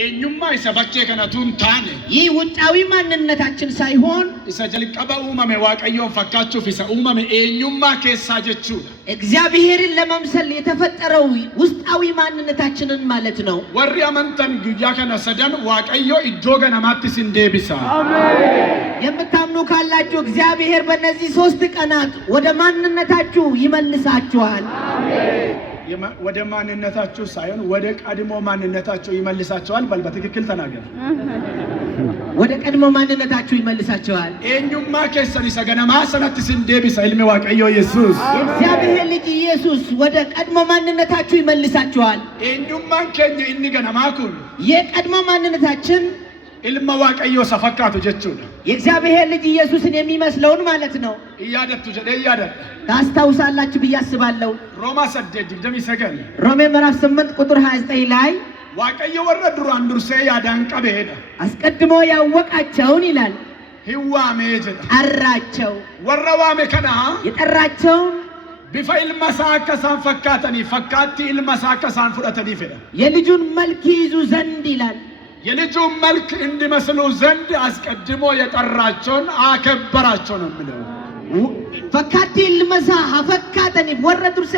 eenyummaa isa bakkee kanatuun taane ይህ ውጫዊ ማንነታችን ሳይሆን isa jalqaba uumame waaqayyoon fakkaachuuf isa uumame eenyummaa keessaa jechuudha እግዚአብሔርን ለመምሰል የተፈጠረው ውስጣዊ ማንነታችንን ማለት ነው warri amantan guyyaa kana sadan waaqayyo iddoo ganamaatti sin deebisa አሜን የምታምኑ ካላችሁ እግዚአብሔር በእነዚህ 3 ቀናት ወደ ማንነታችሁ ይመልሳችኋል አሜን ወደ ማንነታችሁ ሳይሆን ወደ ቀድሞ ማንነታችሁ ይመልሳችኋል በል በትክክል ተናገር ወደ ቀድሞ ማንነታችሁ ይመልሳችኋል eenyumማ keessan isa ganamaa sanatti sin deebisa ilmi waaqayyo ኢየሱስ እግዚአብሔር ልጅ ኢየሱስ ወደ ቀድሞ ማንነታችሁ ይመልሳችኋል eenyummaan keenya inni ganamaa kun የቀድሞ ማንነታችን ilma waaqayyo safakkaatu jechuudha የእግዚአብሔር ልጅ ኢየሱስን የሚመስለውን ማለት ነው እያደቱ ጀደ እያደት ታስታውሳላችሁ ብዬ አስባለሁ ሮማ 8:29 ሮሜ ምዕራፍ 8 ቁጥር 29 ላይ waaqayyo warra duraan dursee yaadaan qabeedha አስቀድሞ ያወቃቸውን ይላል hiwaame jedha ጠራቸው warra waame kana የጠራቸውን bifa ilma isaa akka isaan fakkaatanii fakkaatti ilma isaa akka isaan fudhatanii fedha የልጁን መልክ ይዙ ዘንድ ይላል የልጁን መልክ እንዲመስሉ ዘንድ አስቀድሞ የጠራቸውን አከበራቸው ነው የሚለው fakkaatti ilma isaa fakkaataniif warra durse